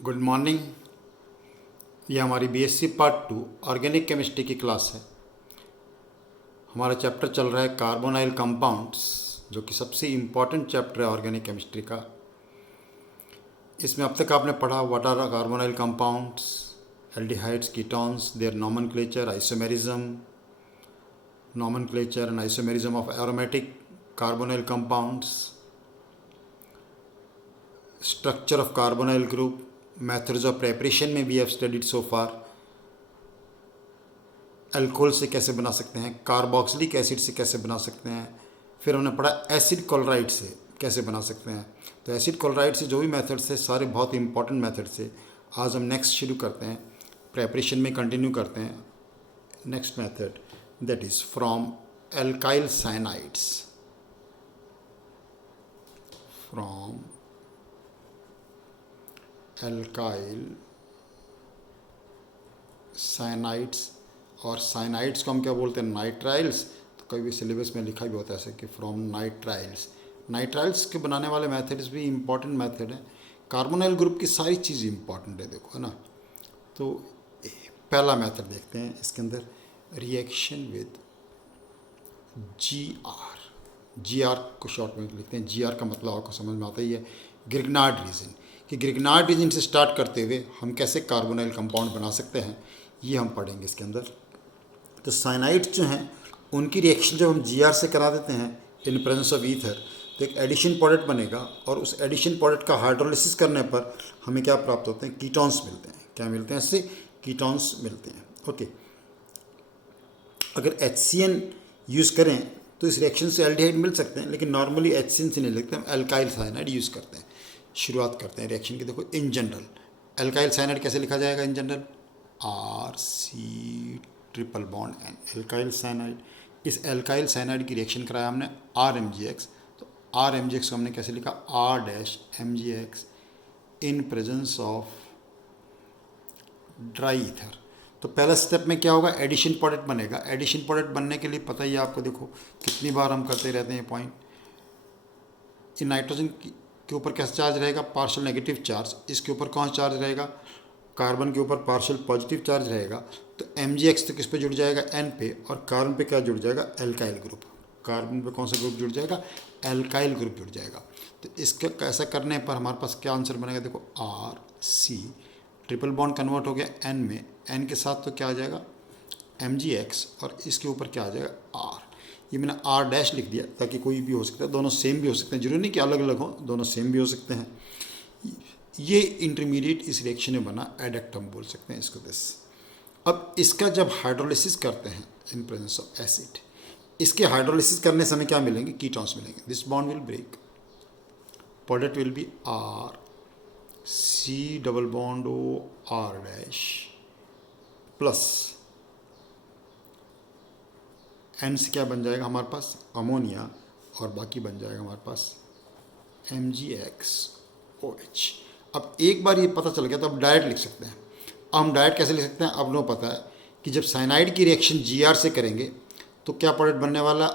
Good morning. ये हमारी BSc part 2 organic chemistry की क्लास है। हमारा चैप्टर चल रहा है कार्बोनाइल कंपाउंड्स, जो कि सबसे इम्पॉर्टेंट चैप्टर है ऑर्गेनिक केमिस्ट्री का। इसमें अब तक आपने पढ़ा what are carbonyl compounds, aldehydes, ketones, their nomenclature, isomerism of aromatic carbonyl compounds, structure of carbonyl group, methods of preparation में भी have studied so far। Alcohol से कैसे बना सकते हैं, कार्बोक्सिलिक एसिड से कैसे बना सकते हैं, फिर हमने पढ़ा एसिड क्लोराइड से कैसे बना सकते हैं। तो एसिड क्लोराइड से जो भी मेथड्स है सारे बहुत इंपॉर्टेंट मेथड्स है। आज हम नेक्स्ट शुरू करते हैं, प्रेपरेशन में कंटिन्यू करते हैं। Next method that is from alkyl cyanides, from alkyl cyanides, और साइनाइड्स को हम क्या बोलते हैं, नाइट्राइल्स। तो कभी भी सिलेबस में लिखा भी होता है ऐसे कि फ्रॉम नाइट्राइल्स। नाइट्राइल्स के बनाने वाले मेथड्स भी इम्पॉर्टेंट मेथड हैं। कार्बोनाइल ग्रुप की सारी चीज़ इम्पॉर्टेंट है, देखो है ना। तो पहला मेथड देखते हैं, इसके अंदर रिएक्शन विद जी आर को शॉर्ट में लिखते हैं। जी आर का मतलब आपको समझ में आता ही है, ग्रिग्नार्ड रीजन। कि ग्रिग्नार्ड रीजन से स्टार्ट करते हुए हम कैसे कार्बोनाइल कंपाउंड बना सकते हैं, ये हम पढ़ेंगे इसके अंदर। तो साइनाइड्स जो हैं उनकी रिएक्शन जब हम जीआर से करा देते हैं इन प्रेजेंस ऑफ ईथर, तो एक एडिशन प्रोडक्ट बनेगा, और उस एडिशन प्रोडक्ट का हाइड्रोलिसिस करने पर हमें क्या प्राप्त होते हैं, कीटोन्स मिलते हैं। क्या मिलते हैं, इससे कीटोन्स मिलते हैं। ओके, अगर HCN यूज़ करें तो इस रिएक्शन से एल्डिहाइड मिल सकते हैं, लेकिन नॉर्मली HCN से नहीं लिखते, हम एल्काइल साइनाइड यूज़ करते हैं। शुरुआत करते हैं रिएक्शन की। देखो इन जनरल एल्काइल साइनाइड कैसे लिखा जाएगा, in general RC triple bond N, alkyl cyanide. इस एल्काइल साइनाइड की रिएक्शन कराया हमने RMgX। तो RMgX को हमने कैसे लिखा, R-MgX in presence of dry ether. तो पहला स्टेप में क्या होगा, एडिशन प्रोडक्ट बनेगा। एडिशन प्रोडक्ट बनने के लिए पता ही है आपको, देखो कितनी बार हम करते रहते हैं पॉइंट। इन नाइट्रोजन के ऊपर कैसा चार्ज रहेगा, पार्शियल नेगेटिव चार्ज। इसके ऊपर कौन चार्ज रहेगा, कार्बन के ऊपर पार्शियल पॉजिटिव चार्ज रहेगा। तो MgX तो किस पे जुड़ जाएगा, N पे, और कार्बन पे क्या जुड़ जाएगा, एल्काइल ग्रुप। कार्बन पे कौन सा ग्रुप जुड़ जाएगा, एल्काइल ग्रुप जुड़ जाएगा। तो इसका कैसा करने पर हमारे पास क्या आंसर बनेगा, देखो RC ट्रिपल बॉन्ड कन्वर्ट हो गया N में, N के साथ तो क्या आ जाएगा MgX, और इसके ऊपर क्या आ जाएगा R। ये मैंने R' लिख दिया ताकि कोई भी हो सकता है, दोनों सेम भी हो सकते हैं, जरूरी नहीं कि अलग अलग हो, दोनों सेम भी हो सकते हैं। ये इंटरमीडिएट इस रिएक्शन में बना एडक्ट हम बोल सकते हैं इसको, दिस। अब इसका जब हाइड्रोलिसिस करते हैं इन प्रेजेंस ऑफ एसिड, इसके हाइड्रोलिसिस करने समय क्या मिलेंगे, कीटोन्स मिलेंगे। This bond will break, product will be RC double bond R' plus N से क्या बन जाएगा हमारे पास, अमोनिया, और बाकी बन जाएगा हमारे पास MgXOH। अब एक बार ये पता चल गया तो अब डायरेक्ट लिख सकते हैं। अब हम डायरेक्ट कैसे लिख सकते हैं, अब नो पता है कि जब साइनाइड की रिएक्शन GR से करेंगे तो क्या प्रोडक्ट बनने वाला,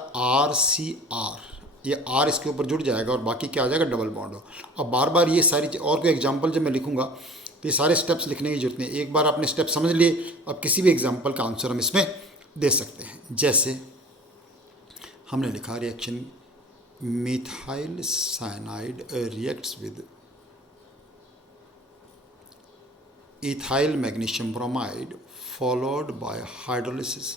RCR। ये R इसके ऊपर जुड़ जाएगा और बाकी क्या आ जाएगा, डबल बॉन्ड हो। अब बार बार ये सारी और कोई एग्जाम्पल जब मैं लिखूंगा तो ये सारे स्टेप्स लिखने की जरूरत नहीं, एक बार आपने स्टेप समझ लिए, अब किसी भी एग्जाम्पल का आंसर हम इसमें दे सकते हैं। जैसे हमने लिखा reaction methyl cyanide reacts with ethyl magnesium bromide followed by hydrolysis.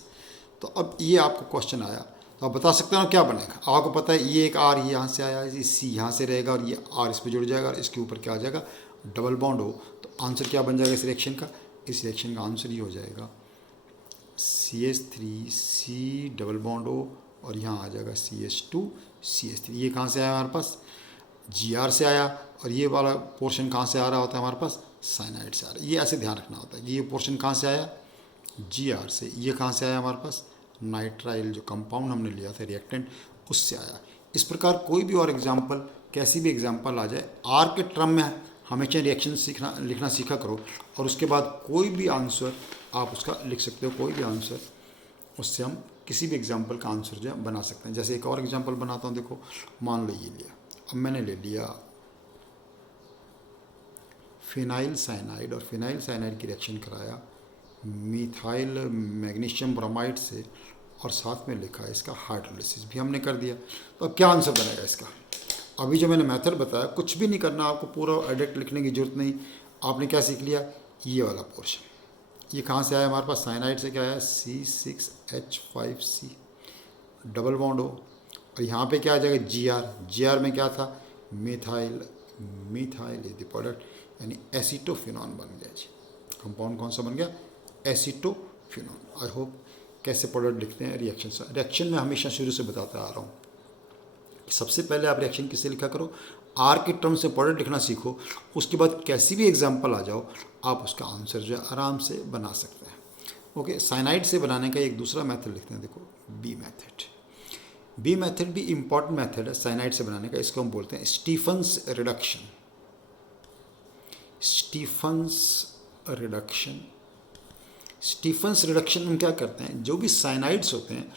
तो अब ये आपको क्वेश्चन आया तो आप बता सकते हो क्या बनेगा। आपको पता है ये एक R यहाँ से आया, ये C यहाँ से रहेगा, और ये R इस पे जुड़ जाएगा, और इसके ऊपर क्या आ जाएगा, डबल बॉन्ड हो। तो आंसर क्या बन जाएगा इस रिएक्शन का, इस रिएक्शन का आंसर ये हो जाएगा CH3C डबल बॉन्ड हो, और यहाँ आ जाएगा CH2CH3। ये कहाँ से आया हमारे पास, GR से आया, और ये वाला पोर्शन कहाँ से आ रहा होता है हमारे पास, साइनाइड से आ रहा है। ये ऐसे ध्यान रखना होता है, ये पोर्शन कहाँ से आया, GR से। ये कहाँ से आया हमारे पास, नाइट्राइल जो कंपाउंड हमने लिया था रिएक्टेंट, उससे आया। इस प्रकार कोई भी और एग्जाम्पल, कैसी भी एग्जाम्पल आ जाए, R के टर्म में हमेशा रिएक्शन लिखना सीखा करो, और उसके बाद कोई भी आंसर आप उसका लिख सकते हो, कोई भी आंसर, उससे हम किसी भी एग्जाम्पल का आंसर जो है बना सकते हैं। जैसे एक और एग्जाम्पल बनाता हूँ, देखो मान लो ये लिया, अब मैंने ले लिया फिनाइल साइनाइड और फिनाइल साइनाइड की रिएक्शन कराया मिथाइल मैग्नीशियम ब्रोमाइड से, और साथ में लिखा है इसका हाइड्रोलिसिस भी हमने कर दिया। तो अब क्या आंसर बनेगा इसका? अभी जो मैंने मेथड बताया, कुछ भी नहीं करना आपको, पूरा एडिक्ट लिखने की जरूरत नहीं। आपने क्या सीख लिया? ये वाला पोर्शन, ये कहाँ से आया हमारे पास? साइनाइड से क्या आया? C6H5C, डबल बॉन्ड हो, और यहाँ पे क्या आ जाएगा? Gr में क्या था? Methyl, methyl is the product, यानी एसिटोफिनॉन बन गया जी। कंपाउंड कौन सा बन गया? एसिटोफिनॉन। आई होप कैसे प्रोडक्ट लिखते हैं रिएक्शन से। रिएक्शन में हमेशा शुरू से बताता आ रहा हूँ, सबसे पहले आप रिएक्शन किससे लिखा करो? आर के टर्म से प्रोडक्ट लिखना सीखो, उसके बाद कैसी भी एग्जांपल आ जाओ आप उसका आंसर जो है आराम से बना सकते हैं। ओके, साइनाइड से बनाने का एक दूसरा मेथड लिखते हैं, देखो बी मेथड। बी मेथड भी इम्पॉर्टेंट मेथड है साइनाइड से बनाने का, इसको हम बोलते हैं Stephen's reduction. Stephen's reduction, Stephen's reduction हम क्या करते हैं? जो भी साइनाइड्स होते हैं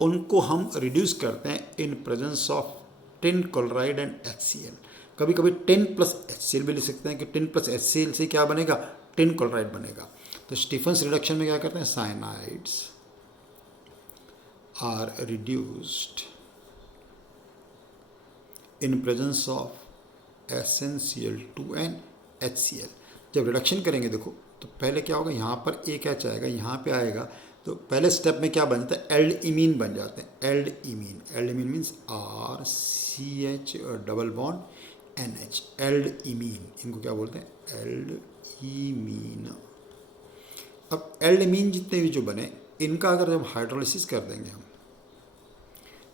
उनको हम रिड्यूस करते हैं in presence of tin chloride and HCl। कभी कभी 10+HCl भी लिख सकते हैं कि 10+HCl से क्या बनेगा? टिन क्लोराइड बनेगा। तो स्टीफन्स रिडक्शन में क्या करते हैं? Cyanides are reduced in presence of SnCl2 and HCl। जब रिडक्शन करेंगे देखो, तो पहले क्या होगा? यहाँ पर एक एच आएगा, यहाँ पे आएगा, तो पहले स्टेप में क्या बनता है? एल्ड इमीन बन जाते हैं। Aldimine, aldimine means RCH double bond NH, aldimine, इनको क्या बोलते हैं? Aldimine. अब एल्ड इमीन जितने भी जो बने, इनका अगर जब हाइड्रोलिसिस कर देंगे हम,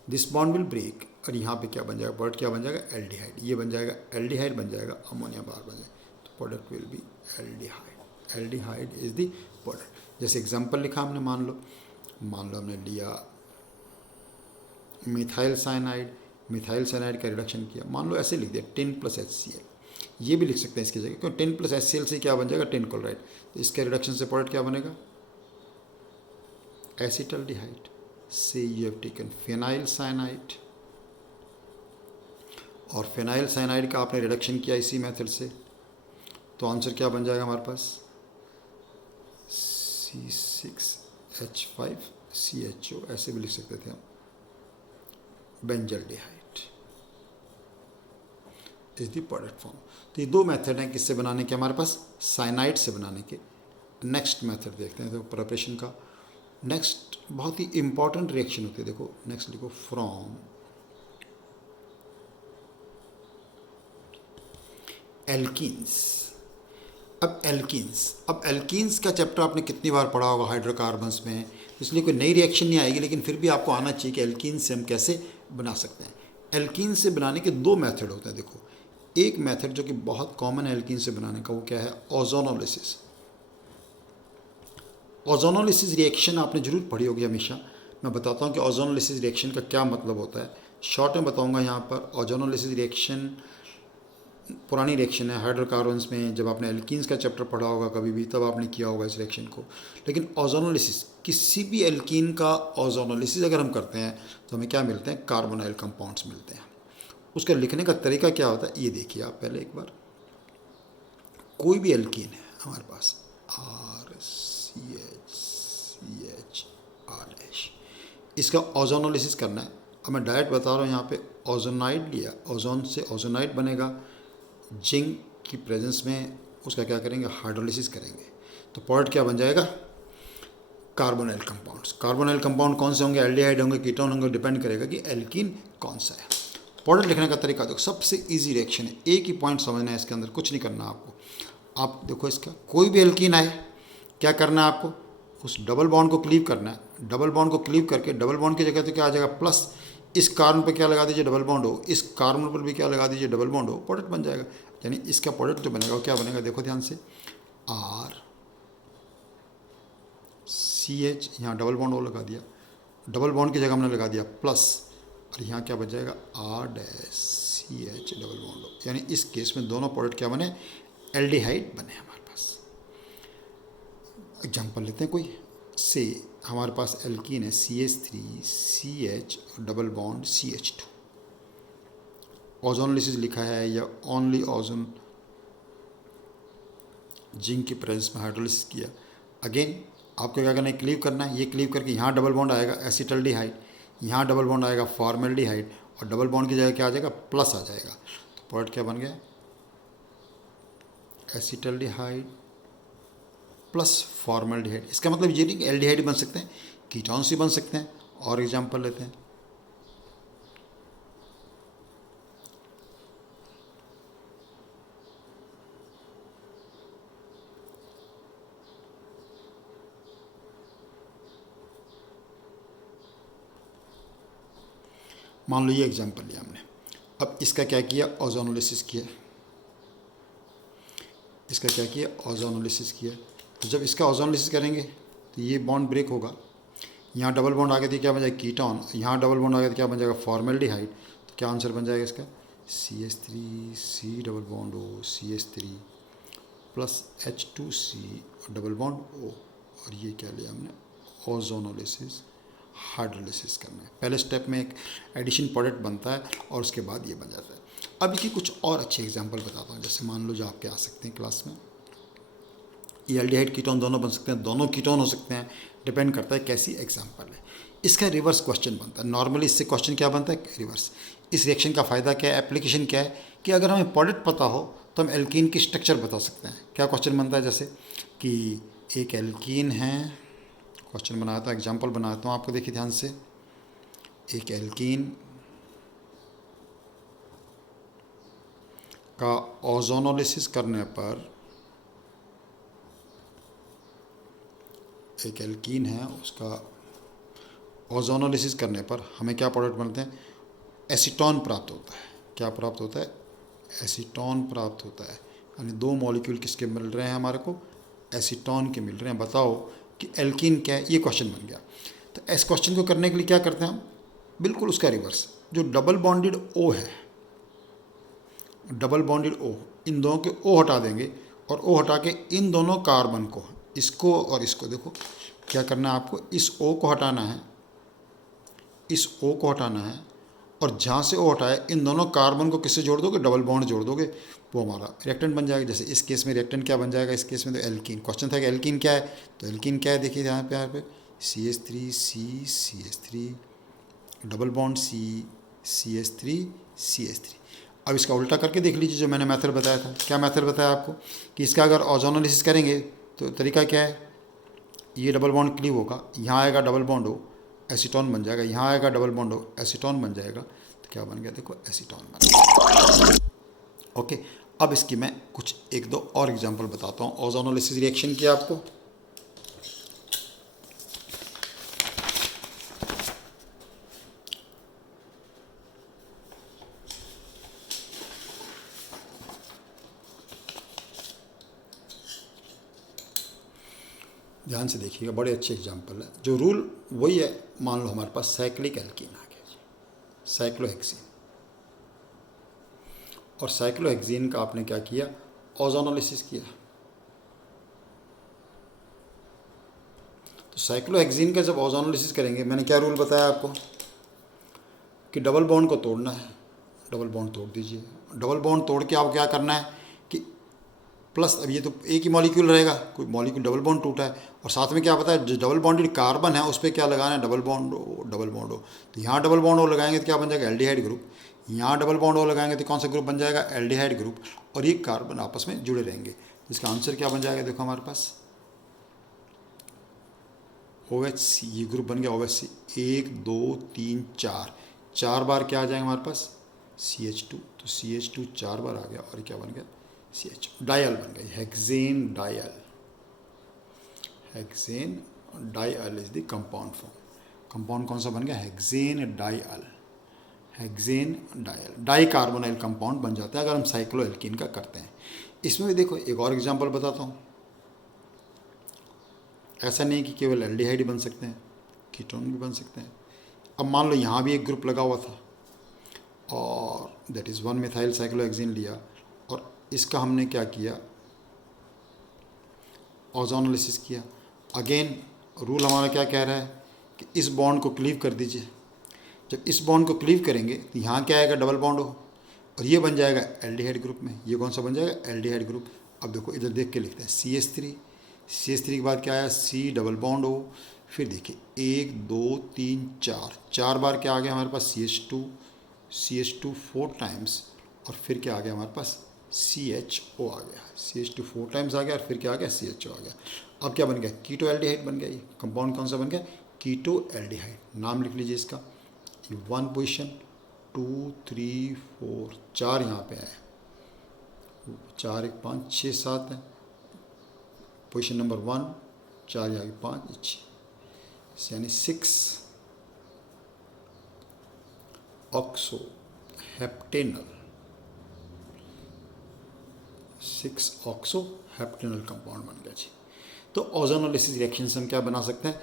दिस बॉन्ड विल ब्रेक, और यहाँ पे क्या बन जाएगा? प्रोडक्ट क्या बन जाएगा? एल्डिहाइड। ये बन जाएगा एल्डिहाइड, बन जाएगा अमोनिया बार बन जाएगा, तो product will B aldehyde. Aldehyde is the product. जैसे एग्जांपल लिखा हमने, मान लो हमने लिया मिथाइल साइनाइड, मिथाइल साइनाइड का रिडक्शन किया, मान लो ऐसे लिख दिया 10+HCl। ये भी लिख सकते हैं इसकी जगह, क्यों? 10+HCl से क्या बन जाएगा? Tin chloride. तो इसके रिडक्शन से प्रोडक्ट क्या बनेगा? एसिटल्डिहाइड। से you have taken phenyl cyanide, और फिनाइल साइनाइड का आपने रिडक्शन किया इसी मेथड से, तो आंसर क्या बन जाएगा हमारे पास? C6H5CHO, ऐसे भी लिख सकते थे हम, benzaldehyde is the product form. तो ये दो मेथड हैं किससे बनाने के हमारे पास? साइनाइड से बनाने के। नेक्स्ट मेथड देखते हैं, तो प्रिपरेशन का नेक्स्ट बहुत ही इंपॉर्टेंट रिएक्शन होती है। देखो नेक्स्ट लिखो, फ्रॉम एल्कीन्स। अब एल्कीन्स का चैप्टर आपने कितनी बार पढ़ा होगा हाइड्रोकार्बन्स में, इसलिए कोई नई रिएक्शन नहीं आएगी, लेकिन फिर भी आपको आना चाहिए कि एल्कीन्स से हम कैसे बना सकते हैं। एल्कीन्स से बनाने के दो मेथड होते हैं। देखो, एक मेथड जो कि बहुत कॉमन है एल्कीन से बनाने का, वो क्या है? ओजोनोलिसिस। ओजोनोलिसिस रिएक्शन आपने जरूर पढ़ी होगी हमेशा। मैं बताता हूँ कि ओजोनोलिसिस रिएक्शन का क्या मतलब होता है, शॉर्ट में बताऊँगा यहाँ पर। ओजोनोलिसिस रिएक्शन पुरानी रिएक्शन है हाइड्रोकार्बन्स में, जब आपने एल्कीन्स का चैप्टर पढ़ा होगा कभी भी, तब आपने किया होगा इस रिएक्शन को। लेकिन ओजोनोलिसिस, किसी भी एल्कीन का ओजोनोलिसिस अगर हम करते हैं तो हमें क्या मिलते हैं? कार्बोनाइल कंपाउंड्स मिलते हैं। उसका लिखने का तरीका क्या होता है, ये देखिए आप पहले एक बार। कोई भी एल्कीन है हमारे पास, RCH, इसका ओजोनोलिसिस करना है। अब मैं डायरेक्ट बता रहा हूँ, यहाँ पे ओजोनाइड लिया, ओजोन से ओजोनाइड बनेगा, जिंक की प्रेजेंस में उसका क्या करेंगे? हाइड्रोलिसिस करेंगे, तो प्रोडक्ट क्या बन जाएगा? Carbonyl compounds. कार्बोनाइल कंपाउंड कौन से होंगे? एल्डिहाइड होंगे, कीटोन होंगे, डिपेंड करेगा कि एल्कीन कौन सा है। प्रोडक्ट लिखने का तरीका देखो, सबसे इजी रिएक्शन है, एक ही पॉइंट समझना है इसके अंदर, कुछ नहीं करना आपको। आप देखो इसका, कोई भी एल्कीन आए, क्या करना है आपको? उस डबल बॉन्ड को क्लीव करना है। डबल बॉन्ड को क्लीव करके, डबल बॉन्ड की जगह तो क्या आ जाएगा? प्लस, इस कार्बन पर क्या लगा दीजिए? डबल बॉन्ड हो, इस कार्बन पर भी क्या लगा दीजिए? डबल बॉन्ड हो, प्रोडक्ट बन जाएगा। यानी इसका प्रोडक्ट जो बनेगा वो क्या बनेगा? देखो ध्यान से, RCH, यहाँ डबल बॉन्ड वो लगा दिया, डबल बॉन्ड की जगह हमने लगा दिया प्लस, और यहाँ क्या बच जाएगा? RCH डबल बॉन्ड हो। यानी इस केस में दोनों प्रोडक्ट क्या बने? एल्डिहाइड बने हमारे पास। एग्जाम्पल लेते हैं कोई से, हमारे पास एल्कीन है CH3CH double bond CH2। Ozonolysis लिखा है या ओनली ओजोन जिंक की प्रेजेंस में हाइड्रोलिसिस किया। अगेन आपको क्या करना है, क्लीव करना है। ये क्लीव करके यहाँ डबल बॉन्ड आएगा एसिटल्डिहाइड, यहाँ डबल बॉन्ड आएगा फॉर्मेल्डिहाइड, और डबल बॉन्ड की जगह क्या आ जाएगा, प्लस आ जाएगा। तो प्रोडक्ट क्या बन गया, एसिटल्डिहाइड प्लस फॉर्मेल्डिहाइड। इसका मतलब ये नहीं कि एल्डिहाइड बन सकते हैं, कीटोन्स भी बन सकते हैं। और एग्जांपल लेते हैं, मान लो ये एग्जांपल लिया हमने। अब इसका क्या किया, ओजोनोलिसिस किया। इसका क्या किया, ओजोनोलिसिस किया। तो जब इसका ओजोनोलिसिस करेंगे तो ये बॉन्ड ब्रेक होगा। यहाँ डबल बॉन्ड आगे तो क्या बन जाएगा, कीटोन। यहाँ डबल बॉन्ड आगे तो क्या बन जाएगा, फॉर्मेल्डिहाइड। तो क्या आंसर बन जाएगा इसका, CH3 C double bond O CH3 plus H2C double bond O। और ये क्या लिया हमने, ओजोनोलिसिस हाइड्रोलिसिस करना है। पहले स्टेप में एक एडिशन प्रोडक्ट बनता है और उसके बाद ये बन जाता है। अब इसकी कुछ और अच्छे एग्जांपल बताता हूँ। जैसे मान लो जो आपके आ सकते हैं क्लास में, ये एल्डिहाइड कीटोन दोनों बन सकते हैं, दोनों कीटोन हो सकते हैं, डिपेंड करता है कैसी एग्जांपल है। इसका रिवर्स क्वेश्चन बनता है। नॉर्मली इससे क्वेश्चन क्या बनता है, रिवर्स। इस रिएक्शन का फ़ायदा क्या है, एप्लीकेशन क्या है, कि अगर हमें प्रोडक्ट पता हो तो हम एल्कीन की स्ट्रक्चर बता सकते हैं। क्या क्वेश्चन बनता है, जैसे कि एक एल्कीन है, क्वेश्चन बनाया था, एग्जाम्पल बनाता हूँ आपको, देखिए ध्यान से। एक एल्कीन का ओजोनोलिसिस करने पर, एक एल्कीन है उसका ओजोनोलिसिस करने पर हमें क्या प्रोडक्ट बनते हैं, एसीटोन प्राप्त होता है। क्या प्राप्त होता है, एसीटोन प्राप्त होता है। यानी दो मॉलिक्यूल किसके मिल रहे हैं हमारे को, एसीटोन के मिल रहे हैं। बताओ कि एल्कीन क्या है, ये क्वेश्चन बन गया। तो इस क्वेश्चन को करने के लिए क्या करते हैं हम, बिल्कुल उसका रिवर्स। जो डबल बॉन्डेड O है, डबल बॉन्डेड O, इन दोनों के O हटा देंगे और O हटा के इन दोनों कार्बन को, इसको और इसको, देखो क्या करना है आपको, इस O को हटाना है, इस O को हटाना है, और जहाँ से O हटाए इन दोनों कार्बन को किससे जोड़ दोगे, डबल बॉन्ड जोड़ दोगे, वो हमारा रिएक्टेंट बन जाएगा। जैसे इस केस में रिएक्टेंट क्या बन जाएगा, इस केस में तो एल्कीन। क्वेश्चन था कि एल्कीन क्या है, तो एल्कीन क्या है, देखिए यहाँ पे CH3 C CH3 double bond C CH3 CH3। अब इसका उल्टा करके देख लीजिए, जो मैंने मेथड बताया था। क्या मेथड बताया आपको, कि इसका अगर ओजोनोलिसिस करेंगे तो तरीका क्या है, ये डबल बॉन्ड क्लीव होगा, यहाँ आएगा डबल बॉन्ड हो, एसीटोन बन जाएगा, यहाँ आएगा डबल बॉन्ड हो, एसीटोन बन जाएगा। तो क्या बन गया, देखो एसीटोन बन गया। ओके, अब इसकी मैं कुछ एक दो और एग्जांपल बताता हूँ ओजोनोलिसिस रिएक्शन की आपको। ध्यान से देखिएगा, बड़े अच्छे एग्जांपल है। जो रूल वही है, मान लो हमारे पास साइक्लिक एल्कीन आ गया जी, साइक्लोहेक्सीन। और साइक्लोहेक्सीन का आपने क्या किया, ओजोनोलिसिस किया। तो साइक्लोहेक्सीन का जब ओजोनोलिसिस करेंगे, मैंने क्या रूल बताया आपको, कि डबल बॉन्ड को तोड़ना है, डबल बॉन्ड तोड़ दीजिए। डबल बॉन्ड तोड़ के आपको क्या करना है कि प्लस, अब ये तो एक ही मॉलिक्यूल रहेगा, कोई मॉलिक्यूल डबल बॉन्ड टूटा है, और साथ में क्या पता है, जो डबल बॉन्डेड कार्बन है उस पर क्या लगाना है, double bond O, double bond O. तो यहाँ डबल बॉन्ड ओ लगाएंगे तो क्या बन जाएगा, एल्डिहाइड ग्रुप। यहाँ डबल बॉन्ड ओ लगाएंगे तो कौन सा ग्रुप बन जाएगा, एल्डिहाइड ग्रुप। और ये कार्बन आपस में जुड़े रहेंगे। इसका आंसर क्या बन जाएगा, देखो हमारे पास OHC, ये ग्रुप बन गया OHC। 1 2 3 4, 4 बार क्या आ जाएगा हमारे पास, CH2। तो CH2 4 बार आ गया, और क्या बन गया, CH, डायल बन गई, hexane diol. Hexane diol is the compound form. Compound कौन सा बन गया, hexane diol. Hexane diol dicarbonyl compound बन जाता है अगर हम साइक्लोएल्कीन का करते हैं। इसमें भी देखो एक और एग्जांपल बताता हूँ। ऐसा नहीं कि केवल एल्डिहाइड बन सकते हैं, कीटोन भी बन सकते हैं। अब मान लो यहाँ भी एक ग्रुप लगा हुआ था, और दैट इज़ 1 मिथाइल साइक्लोहेक्सेन लिया, और इसका हमने क्या किया, ओजोनोलिसिस किया। अगेन रूल हमारा क्या कह रहा है कि इस बॉन्ड को क्लीव कर दीजिए। जब इस बॉन्ड को क्लीव करेंगे तो यहाँ क्या आएगा, डबल बॉन्ड हो, और ये बन जाएगा एल्डिहाइड ग्रुप में। ये कौन सा बन जाएगा, एल्डिहाइड ग्रुप। अब देखो इधर देख के लिखते हैं CH3, CH3 के बाद क्या आया C डबल बॉन्ड O, फिर देखिए 1 2 3 4, 4 बार क्या आ गया हमारे पास CH2 4 टाइम्स, और फिर क्या आ गया हमारे पास CHO आ गया, CH2 4 टाइम्स आ गया और फिर क्या आ गया CHO आ गया। अब क्या बन गया, कीटो एल्डिहाइड बन गया। ये कंपाउंड कौन सा बन गया, कीटो एल्डिहाइड। नाम लिख लीजिए इसका, 1 पोजिशन 2 3 4 4 यहाँ पे आया, 4 1 5 6 7 है, पोजिशन नंबर 1, 4 यहाँ 5 यानी 6 oxo heptanal, 6 oxo heptanal compound बन गया जी। तो ओजोनोलिसिस रिएक्शन से हम क्या बना सकते हैं,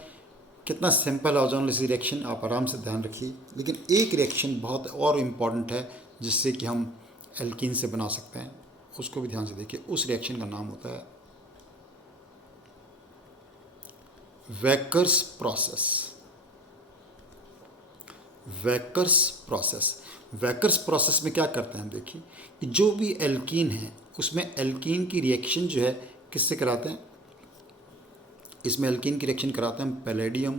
कितना सिंपल ओजोनोलिसिस रिएक्शन, आप आराम से ध्यान रखिए। लेकिन एक रिएक्शन बहुत और इम्पॉर्टेंट है जिससे कि हम एल्कीन से बना सकते हैं, उसको भी ध्यान से देखिए। उस रिएक्शन का नाम होता है वेकर्स प्रोसेस। वेकर्स प्रोसेस, वेकर्स प्रोसेस में क्या करते हैं हम देखिए, कि जो भी एल्कीन है उसमें एल्कीन की रिएक्शन जो है किससे कराते हैं, इसमें एल्कीन की रिएक्शन कराते हैं हम पैलेडियम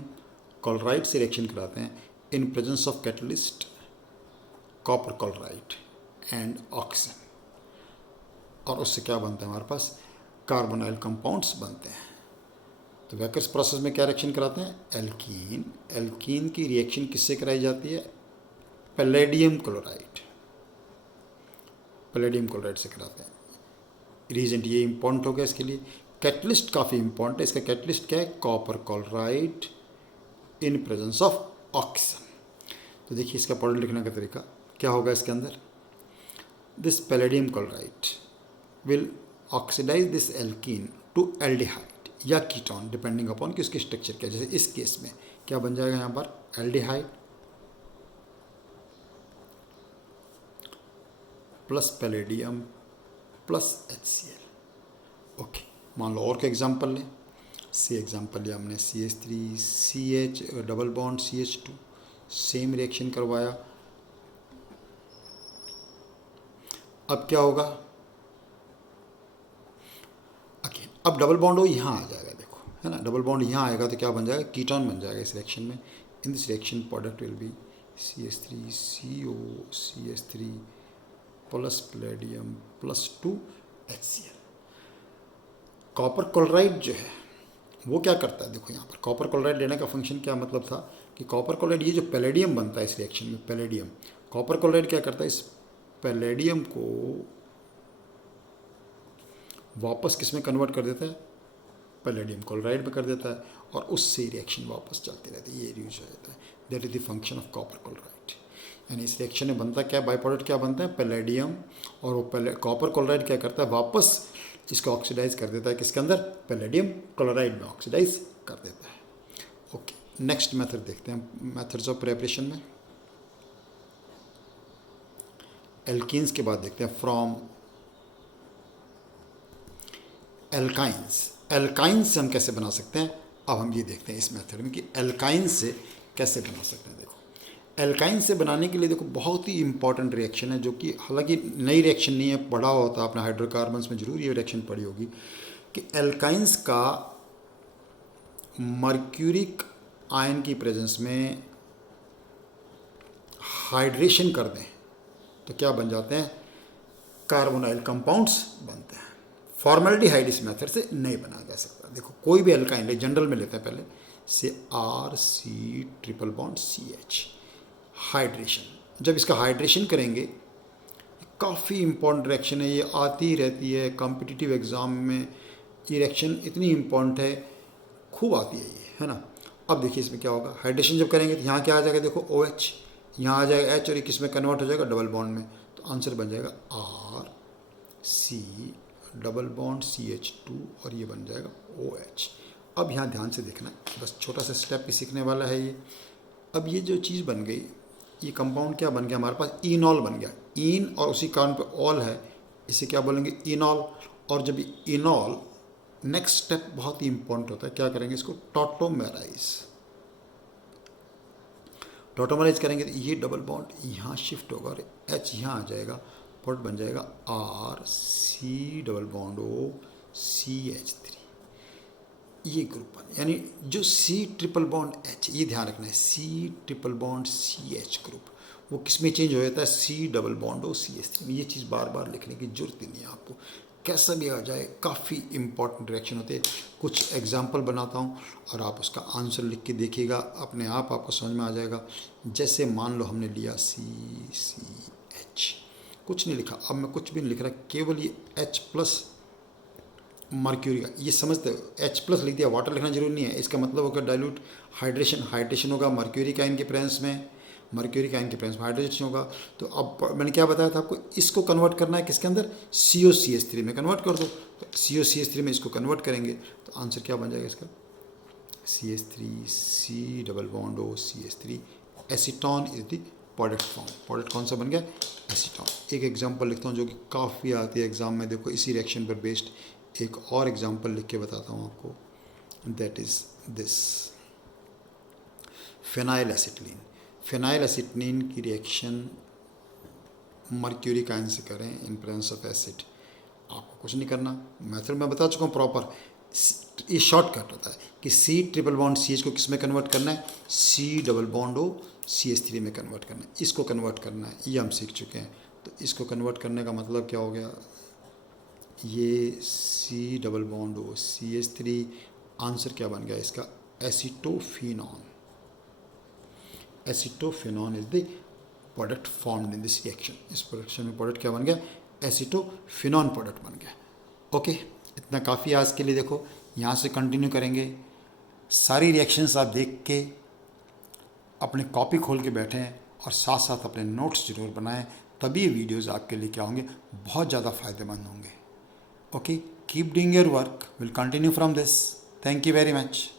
क्लोराइड से रिएक्शन कराते हैं in presence of catalyst copper chloride and oxygen, और उससे क्या बनता है हमारे पास कार्बोनाइल कंपाउंड्स बनते हैं। तो वेकर्स प्रोसेस में क्या रिएक्शन कराते हैं, एल्कीन, एल्कीन की रिएक्शन किससे कराई जाती है, पैलेडियम क्लोराइड, पैलेडियम क्लोराइड से कराते हैं। रीजेंट ये इंपॉर्टेंट हो गया इसके लिए। कैटलिस्ट काफ़ी इंपॉर्टेंट है, इसका कैटलिस्ट क्या है, copper chloride in presence of oxygen. तो देखिए इसका प्रोडक्ट लिखने का तरीका क्या होगा, इसके अंदर this palladium chloride will oxidise this alkene to aldehyde या कीटोन डिपेंडिंग अपॉन कि उसकी स्ट्रक्चर क्या है। जैसे इस केस में क्या बन जाएगा यहाँ पर aldehyde plus palladium plus HCl। Okay, मान लो और का एग्जांपल लें, एग्जांपल लिया हमने CH3 CH double bond CH2, same reaction करवाया। अब क्या होगा, अगेन अब डबल बॉन्ड हो यहाँ आ जाएगा, देखो है ना, डबल बॉन्ड यहाँ आएगा तो क्या बन जाएगा, कीटोन बन जाएगा इस रिएक्शन में। In this reaction product will B CH3CO CH3 plus palladium plus 2 HCl। Copper chloride जो है वो क्या करता है, देखो यहाँ पर कॉपर क्लोराइड लेने का फंक्शन क्या मतलब था कि कॉपर क्लोराइड, ये जो पैलेडियम बनता है इस रिएक्शन में, पैलेडियम, कॉपर क्लोराइड क्या करता है, इस पैलेडियम को वापस किस में कन्वर्ट कर देता है, पैलेडियम क्लोराइड में कर देता है, और उससे रिएक्शन वापस चलती रहती है, ये यूज हो जाता है। That is the function of copper chloride. यानी इस रिएक्शन में बनता क्या, बाई प्रोडक्ट क्या बनता है, पैलेडियम, और वो कॉपर क्लोराइड क्या करता है, वापस इसको ऑक्सीडाइज कर देता है किसके अंदर, पैलेडियम क्लोराइड में ऑक्सीडाइज कर देता है। ओके, नेक्स्ट मेथड देखते हैं, मेथड्स ऑफ प्रिपरेशन में एल्कीन्स के बाद देखते हैं फ्रॉम एल्काइंस। एल्काइंस से हम कैसे बना सकते हैं, अब हम ये देखते हैं इस मेथड में कि एल्काइंस से कैसे बना सकते हैं। देखो एल्काइन से बनाने के लिए देखो बहुत ही इंपॉर्टेंट रिएक्शन है, जो कि हालांकि नई रिएक्शन नहीं है, पढ़ा होता आपने हाइड्रोकार्बन्स में जरूर ये रिएक्शन पढ़ी होगी, कि एल्काइंस का मर्क्यूरिक आयन की प्रेजेंस में हाइड्रेशन कर दें तो क्या बन जाते हैं, कार्बोनाइल कंपाउंड्स बनते हैं। फॉर्मेल्डिहाइड इस मेथड से नहीं बनाया जा सकता। देखो कोई भी एल्काइन जनरल में लेते हैं, पहले से RC triple bond CH, hydration, जब इसका हाइड्रेशन करेंगे, काफ़ी इंपॉर्टेंट रिएक्शन है, ये आती ही रहती है कॉम्पिटिटिव एग्ज़ाम में, ये रिएक्शन इतनी इंपॉर्टेंट है, खूब आती है ये, है ना। अब देखिए इसमें क्या होगा, हाइड्रेशन जब करेंगे तो यहाँ क्या आ जाएगा, देखो OH, यहाँ आ जाएगा H, और ये किस में कन्वर्ट हो जाएगा, डबल बॉन्ड में, तो आंसर बन जाएगा RC डबल बॉन्ड CH2, और ये बन जाएगा OH। अब यहाँ ध्यान से देखना, बस छोटा सा स्टेप भी सीखने वाला है ये। अब ये जो चीज़ बन गई, ये कंपाउंड क्या बन गया हमारे पास, इनॉल बन गया, इन और उसी कारण पे ऑल है, इसे क्या बोलेंगे, इनॉल। और जब इनॉल, नेक्स्ट स्टेप बहुत ही इंपॉर्टेंट होता है, क्या करेंगे, इसको टॉटोमेराइज, टॉटोमेराइज करेंगे तो ये डबल बॉन्ड यहाँ शिफ्ट होगा और H यहाँ आ जाएगा, प्रोडक्ट बन जाएगा RC⋯OCH3। ये ग्रुप बन, यानी जो C⋯H, ये ध्यान रखना है, C⋯CH ग्रुप वो किस में चेंज हो जाता है, C⋯OCH3। ये चीज़ बार बार लिखने की जरूरत ही नहीं है आपको, कैसा भी आ जाए, काफ़ी इंपॉर्टेंट रिएक्शन होते हैं। कुछ एग्जांपल बनाता हूँ और आप उसका आंसर लिख के देखिएगा, अपने आप आपको समझ में आ जाएगा। जैसे मान लो हमने लिया CCH, कुछ नहीं लिखा, अब मैं कुछ भी नहीं लिख रहा, केवल ये H+ मर्क्यूरी का, ये समझते हो, H+ लिख दिया, वाटर लिखना जरूरी नहीं है। इसका मतलब होगा डाइल्यूट हाइड्रेशन होगा मर्क्यूरी का इनके प्रेजेंस में, मर्क्यूरी का इनके प्रेजेंस में हाइड्रेशन होगा। तो अब मैंने क्या बताया था आपको, इसको कन्वर्ट करना है किसके अंदर, COCH3 में कन्वर्ट कर दो। तो COCH3 में इसको कन्वर्ट करेंगे तो आंसर क्या बन जाएगा इसका, CH3 C⋯OCH3 acetone is the product form. Product कौन सा बन गया, एसीटोन। एक एग्जांपल लिखता हूँ जो कि काफ़ी आती है एग्जाम में, देखो इसी रिएक्शन पर बेस्ड एक और एग्जांपल लिख के बताता हूँ आपको, that is this phenyl acetylene. Phenyl acetylene की रिएक्शन मर्क्यूरिक आयन से करें इन प्रेजेंस ऑफ एसिड। आपको कुछ नहीं करना, मेथड मैं बता चुका हूँ प्रॉपर। ये शॉर्टकट होता है कि C⋯CH को किस में कन्वर्ट करना है, C⋯OCH3 में कन्वर्ट करना है, इसको कन्वर्ट करना है, ये हम सीख चुके हैं। तो इसको कन्वर्ट करने का मतलब क्या हो गया, ये C⋯OCH3, आंसर क्या बन गया इसका, acetophenone. Acetophenone is the product formed in this reaction. इस प्रोडक्शन में प्रोडक्ट क्या बन गया, एसिटोफिनॉन प्रोडक्ट बन गया। ओके, इतना काफ़ी आज के लिए। देखो यहाँ से कंटिन्यू करेंगे, सारी रिएक्शंस आप देख के अपने कॉपी खोल के बैठें और साथ साथ अपने नोट्स जरूर बनाएं, तभी ये वीडियोज़ आपके लिए क्या होंगे, बहुत ज़्यादा फ़ायदेमंद होंगे। Okay, keep doing your work. We'll continue from this. Thank you very much.